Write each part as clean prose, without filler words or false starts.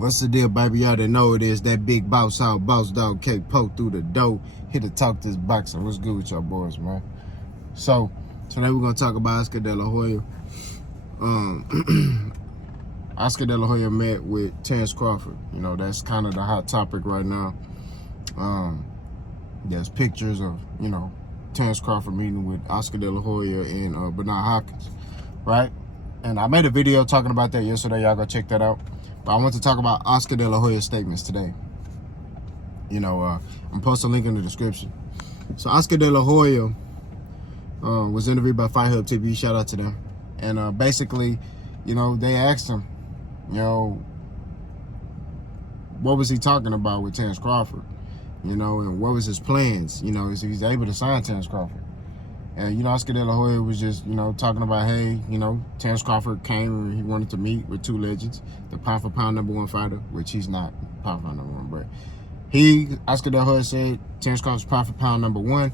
What's the deal, baby? Y'all that know it is that big boss out, boss dog K poke through the door. Here to talk this boxing. What's good with y'all boys, man? So today we're gonna talk about Oscar De La Hoya. Oscar De La Hoya met with Terence Crawford. You know, that's kind of the hot topic right now. There's pictures of, you know, Terence Crawford meeting with Oscar De La Hoya and Bernard Hopkins, right? And I made a video talking about that yesterday. Y'all go check that out. But I want to talk about Oscar De La Hoya's statements today. You know, I'm gonna post a link in the description. So Oscar De La Hoya was interviewed by Fight Hub TV. Shout out to them. And basically, you know, they asked him, you know, what was he talking about with Terence Crawford? You know, and what was his plans? You know, is he's able to sign Terence Crawford? And, you know, Oscar De La Hoya was just, you know, talking about, hey, you know, Terence Crawford came and he wanted to meet with two legends, the pound for pound #1 fighter, which he's not pound for pound #1, but Oscar De La Hoya said Terence Crawford's pound for pound #1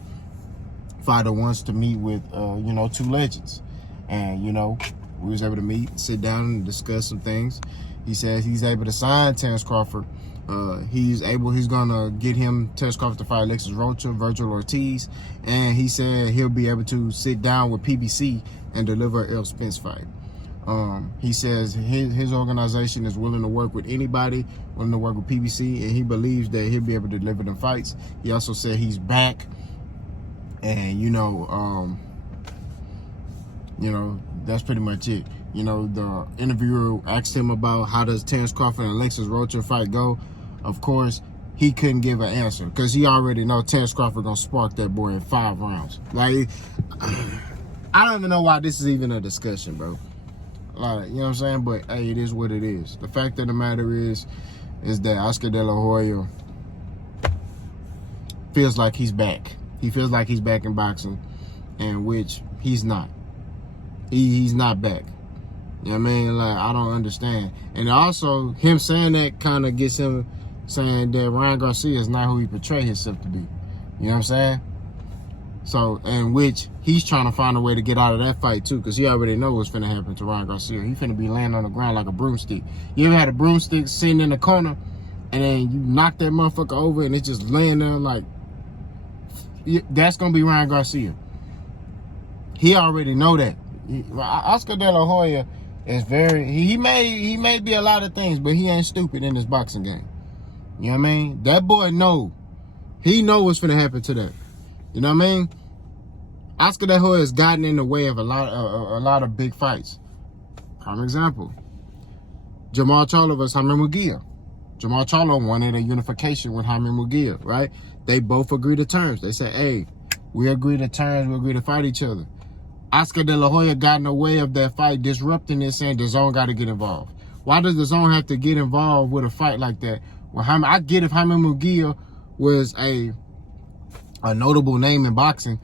fighter wants to meet with, you know, two legends. And, you know, we was able to meet, sit down and discuss some things. He says he's able to sign Terence Crawford. He's gonna get him, Terence Crawford, to fight Alexis Rocha, Virgil Ortiz, and he said he'll be able to sit down with PBC and deliver an Errol Spence fight. He says his organization is willing to work with anybody, willing to work with PBC, and he believes that he'll be able to deliver them fights. He also said he's back, and you know, that's pretty much it. You know, the interviewer asked him about how does Terence Crawford and Alexis Rocha fight go. Of course, he couldn't give an answer because he already know Terence Crawford gonna spark that boy in 5 rounds. Like, I don't even know why this is even a discussion, bro. Like, you know what I'm saying? But hey, it is what it is. The fact of the matter is that Oscar De La Hoya feels like he's back. He feels like he's back in boxing, and which he's not. He's not back. You know what I mean? Like, I don't understand. And also, him saying that kind of gets him saying that Ryan Garcia is not who he portrayed himself to be. You know what I'm saying? So, in which he's trying to find a way to get out of that fight too, because he already knows what's finna happen to Ryan Garcia. He finna be laying on the ground like a broomstick. You ever had a broomstick sitting in the corner, and then you knock that motherfucker over, and it's just laying there like, that's gonna be Ryan Garcia. He already know that. Oscar De La Hoya is he may be a lot of things, but he ain't stupid in this boxing game. You know what I mean? That boy he know what's finna happen to that. You know what I mean? Oscar De La Hoya has gotten in the way of a lot of big fights. Prime example, Jamal Charlo versus Jaime Munguia. Jamal Charlo wanted a unification with Jaime Munguia, right? They both agreed to terms. They said, hey, we agree to terms, we agree to fight each other. Oscar De La Hoya got in the way of that fight, disrupting it, saying the zone got to get involved. Why does the zone have to get involved with a fight like that? Well, I get if Jaime Munguia was a notable name in boxing,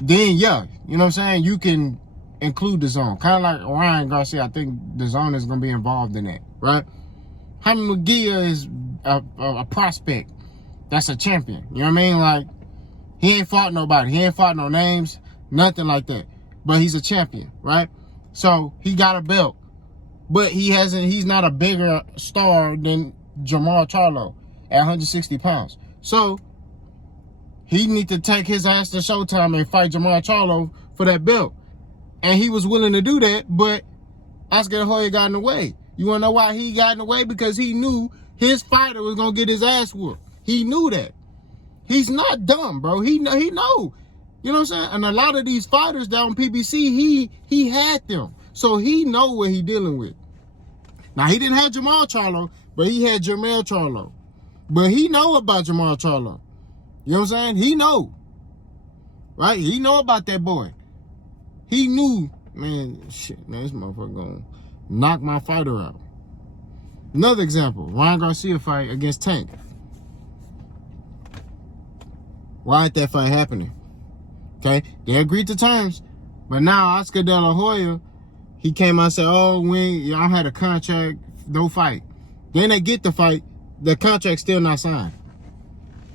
then yeah, you know what I'm saying? You can include the zone. Kind of like Ryan Garcia, I think the zone is going to be involved in that, right? Jaime Munguia is a prospect. That's a champion. You know what I mean? Like, he ain't fought nobody. He ain't fought no names. Nothing like that. But he's a champion, right? So he got a belt. But he's not a bigger star than Jamal Charlo at 160 pounds. So he need to take his ass to Showtime and fight Jamal Charlo for that belt. And he was willing to do that, but Oscar De La Hoya got in the way. You wanna know why he got in the way? Because he knew his fighter was gonna get his ass whooped. He knew that. He's not dumb, bro. He know. You know what I'm saying? And a lot of these fighters down PBC, he had them. So he know what he dealing with. Now, he didn't have Jamal Charlo, but he had Jermell Charlo. But he know about Jamal Charlo. You know what I'm saying? He know. Right? He know about that boy. He knew, man, shit, man, this motherfucker gonna knock my fighter out. Another example, Ryan Garcia fight against Tank. Why ain't that fight happening? Okay, they agreed to terms, but now Oscar De La Hoya, he came out and said, oh, y'all had a contract, no fight. Then they get the fight, the contract's still not signed.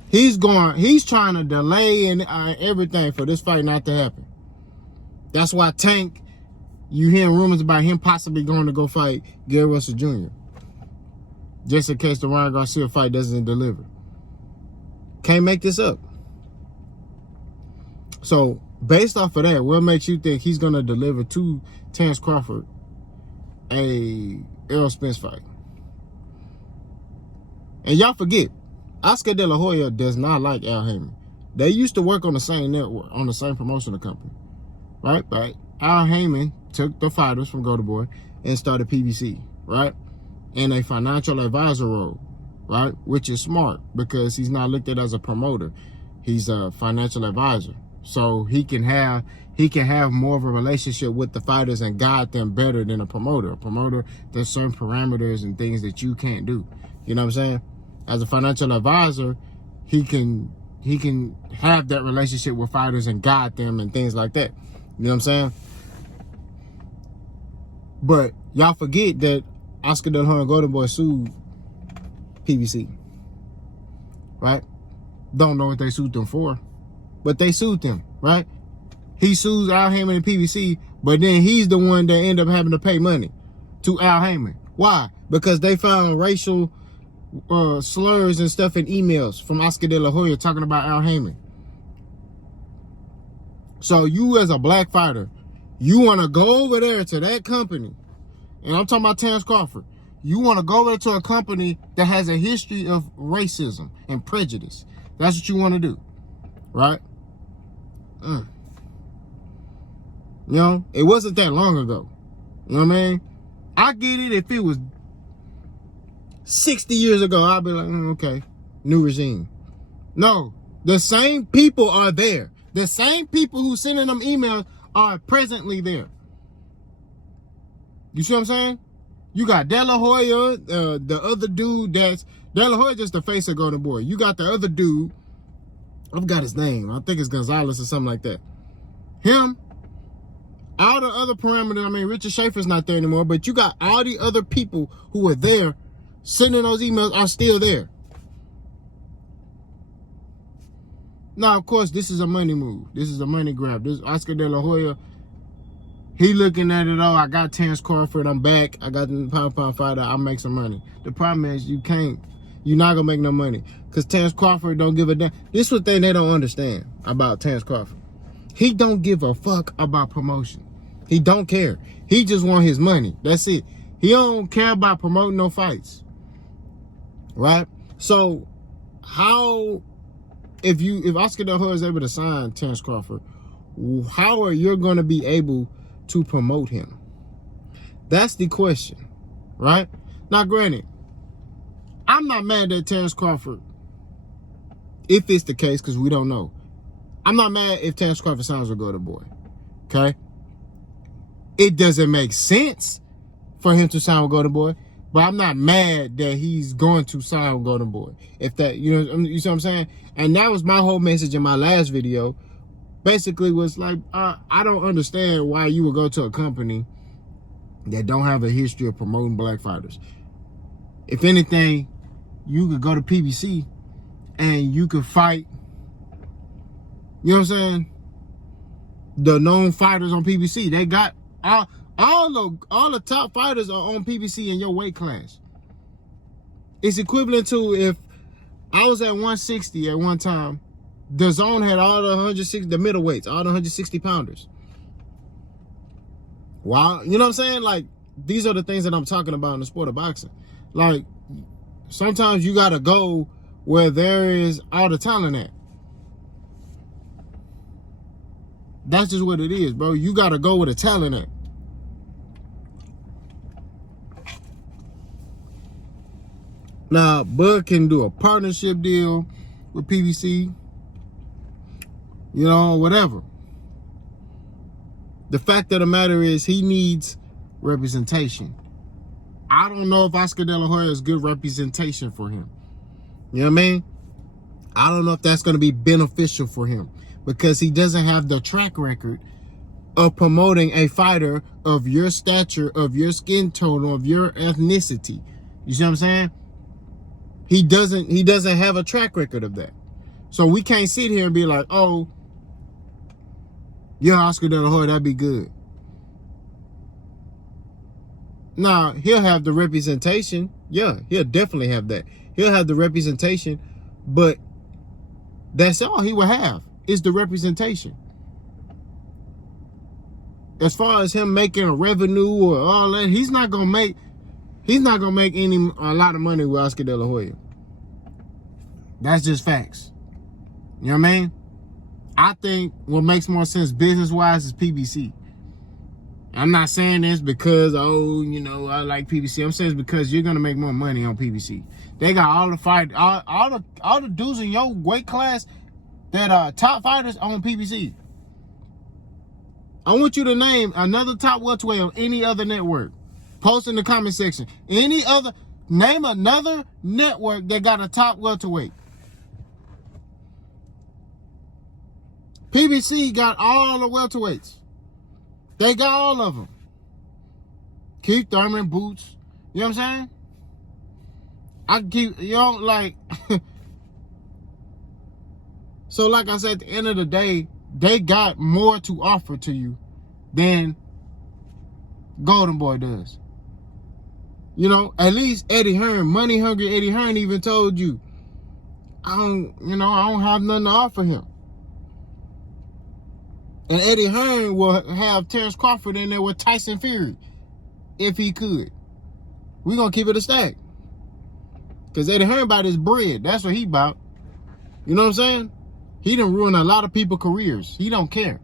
He's trying to delay and everything for this fight not to happen. That's why Tank, you hearing rumors about him possibly going to go fight Gary Russell Jr. just in case the Ryan Garcia fight doesn't deliver. Can't make this up. So, based off of that, what makes you think he's going to deliver to Terence Crawford a Errol Spence fight? And y'all forget, Oscar De La Hoya does not like Al Haymon. They used to work on the same network, on the same promotional company. Right? Al Haymon took the fighters from Golden Boy and started PBC, right? In a financial advisor role, right? Which is smart because he's not looked at as a promoter. He's a financial advisor. So he can have more of a relationship with the fighters and guide them better than a promoter. A promoter, there's certain parameters and things that you can't do. You know what I'm saying? As a financial advisor, he can have that relationship with fighters and guide them and things like that. You know what I'm saying? But y'all forget that Oscar De La Hoya and Golden Boy sued PBC. Right? Don't know what they sued them for. But they sued them, right? He sues Al Haymon and PBC, but then he's the one that end up having to pay money to Al Haymon. Why? Because they found racial slurs and stuff in emails from Oscar De La Hoya talking about Al Haymon. So you as a black fighter, you want to go over there to that company, and I'm talking about Terence Crawford. You want to go over to a company that has a history of racism and prejudice. That's what you want to do, right? You know, it wasn't that long ago. You know what I mean? I get it if it was 60 years ago. I'd be like, okay, new regime. No, the same people are there. The same people who sending them emails are presently there. You see what I'm saying? You got De La Hoya, the other dude that's... De La Hoya just the face of Golden Boy. You got the other dude, I forgot his name. I think it's Gonzalez or something like that. Him, all the other parameters. I mean, Richard Schaefer's not there anymore, but you got all the other people who were there sending those emails are still there. Now, of course, this is a money move. This is a money grab. This Oscar De La Hoya, he looking at it all. I got Terence Crawford. I'm back. I got the pound fighter. I'll make some money. The problem is you can't. You're not going to make no money. Because Terence Crawford don't give a damn. This is what they don't understand about Terence Crawford. He don't give a fuck about promotion. He don't care. He just want his money. That's it. He don't care about promoting no fights. Right? So, how... If Oscar De La Hoya is able to sign Terence Crawford, how are you going to be able to promote him? That's the question, right? Now, granted, I'm not mad at Terence Crawford if it's the case, because we don't know. I'm not mad if Terence Crawford signs with Golden Boy, okay? It doesn't make sense for him to sign with Golden Boy, but I'm not mad that he's going to sign with Golden Boy. If that, you see what I'm saying? And that was my whole message in my last video. Basically was like, I don't understand why you would go to a company that don't have a history of promoting black fighters. If anything, you could go to PBC and you could fight, you know what I'm saying? The known fighters on PBC. They got all the top fighters are on PBC in your weight class. It's equivalent to if I was at 160 at one time, the zone had all the 160, the middleweights, all the 160 pounders. Wow, you know what I'm saying? Like, these are the things that I'm talking about in the sport of boxing. Like, sometimes you gotta go where there is all the talent at. That's just what it is, bro. You gotta go where the talent at. Now, Bud can do a partnership deal with PBC, you know, whatever. The fact of the matter is he needs representation. I don't know if Oscar De La Hoya is good representation for him. You know what I mean? I don't know if that's going to be beneficial for him because he doesn't have the track record of promoting a fighter of your stature, of your skin tone, of your ethnicity. You see what I'm saying? He doesn't have a track record of that. So we can't sit here and be like, oh, yeah, Oscar De La Hoya, that'd be good. Now, he'll have the representation. Yeah, he'll definitely have that. He'll have the representation, but that's all he will have is the representation. As far as him making a revenue or all that, he's not gonna make a lot of money with Oscar De La Hoya. That's just facts. You know what I mean? I think what makes more sense business-wise is PBC. I'm not saying this because, oh, you know, I like PBC. I'm saying it's because you're gonna make more money on PBC. They got all the dudes in your weight class that are top fighters on PBC. I want you to name another top welterweight on any other network. Post in the comment section. Name another network that got a top welterweight. PBC got all the welterweights. They got all of them. Keith Thurman, Boots. You know what I'm saying? I can keep, you know, like. So, like I said, at the end of the day, they got more to offer to you than Golden Boy does. You know, at least Eddie Hearn, money hungry Eddie Hearn even told you, I don't have nothing to offer him. And Eddie Hearn will have Terence Crawford in there with Tyson Fury, if he could. We're going to keep it a stack. Because Eddie Hearn about his bread. That's what he about. You know what I'm saying? He done ruined a lot of people's careers. He don't care.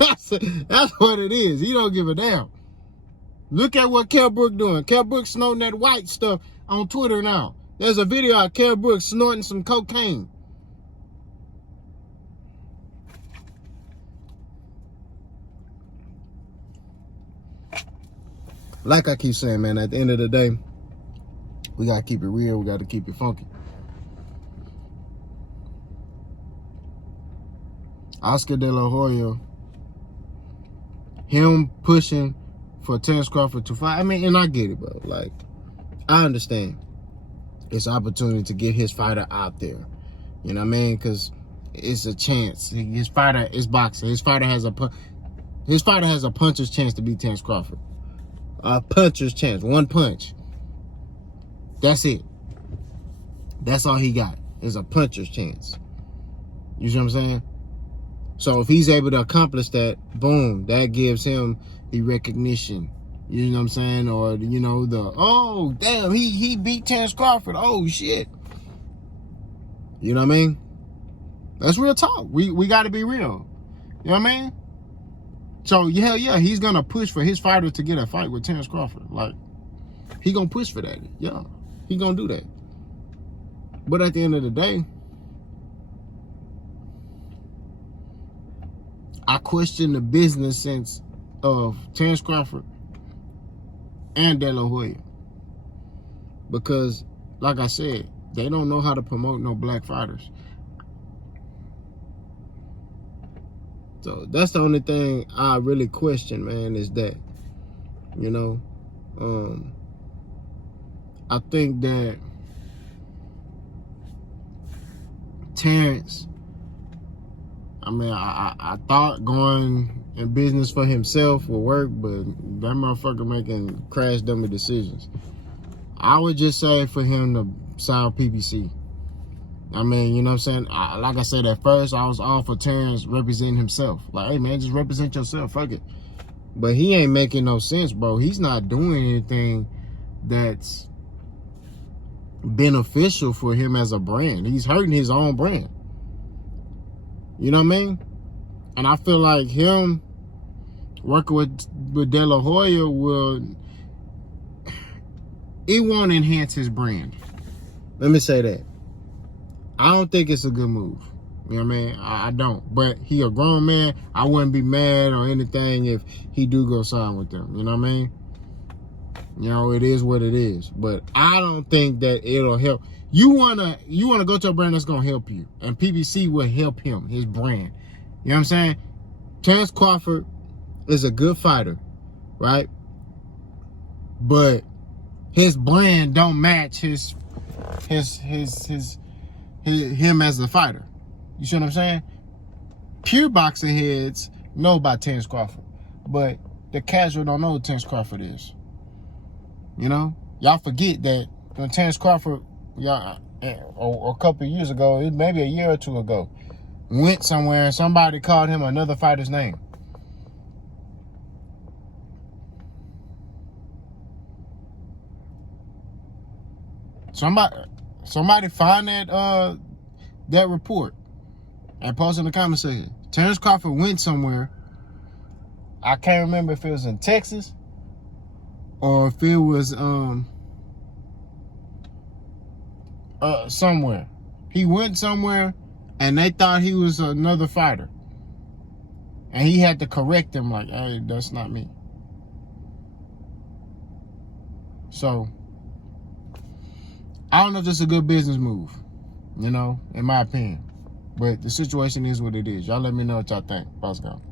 That's what it is. He don't give a damn. Look at what Kell Brook doing. Kell Brook snorting that white stuff on Twitter now. There's a video of Kell Brook snorting some cocaine. Like I keep saying, man, at the end of the day, we got to keep it real. We got to keep it funky. Oscar De La Hoya, him pushing for Terence Crawford to fight. I mean, and I get it, bro. Like, I understand. It's an opportunity to get his fighter out there. You know what I mean? Because it's a chance. His fighter is boxing. His fighter has a puncher's chance to beat Terence Crawford. A puncher's chance. One punch. That's it. That's all he got is a puncher's chance. You see what I'm saying? So if he's able to accomplish that, boom, that gives him the recognition. You know what I'm saying? Or, you know, oh, damn, he beat Terence Crawford. Oh, shit. You know what I mean? That's real talk. We got to be real. You know what I mean? So, yeah, he's going to push for his fighter to get a fight with Terence Crawford. Like, he going to push for that. Yeah, he going to do that. But at the end of the day, I question the business sense of Terence Crawford and De La Hoya. Because, like I said, they don't know how to promote no black fighters. So that's the only thing I really question, man, is that, you know, I think that Terence, I mean, I thought going in business for himself would work, but that motherfucker making crash dummy decisions. I would just say for him to sign PBC. I mean, you know what I'm saying? Like I said, at first, I was all for Terence representing himself. Like, hey, man, just represent yourself. Fuck it. But he ain't making no sense, bro. He's not doing anything that's beneficial for him as a brand. He's hurting his own brand. You know what I mean? And I feel like him working with De La Hoya it won't enhance his brand. Let me say that. I don't think it's a good move. You know what I mean? I don't. But he a grown man. I wouldn't be mad or anything if he do go sign with them. You know what I mean? You know, it is what it is. But I don't think that it'll help. You wanna go to a brand that's gonna help you. And PBC will help him, his brand. You know what I'm saying? Terence Crawford is a good fighter, right? But his brand don't match him as a fighter. You see what I'm saying? Pure boxing heads know about Terence Crawford, but the casual don't know who Terence Crawford is. You know, y'all forget that when Terence Crawford, y'all, a couple of years ago, maybe a year or two ago, went somewhere and somebody called him another fighter's name. Somebody find that report and post in the comment section. Terence Crawford went somewhere. I can't remember if it was in Texas or if it was somewhere. He went somewhere and they thought he was another fighter. And he had to correct them like, hey, that's not me. So, I don't know if this is a good business move, you know, in my opinion. But the situation is what it is. Y'all let me know what y'all think. Let's go.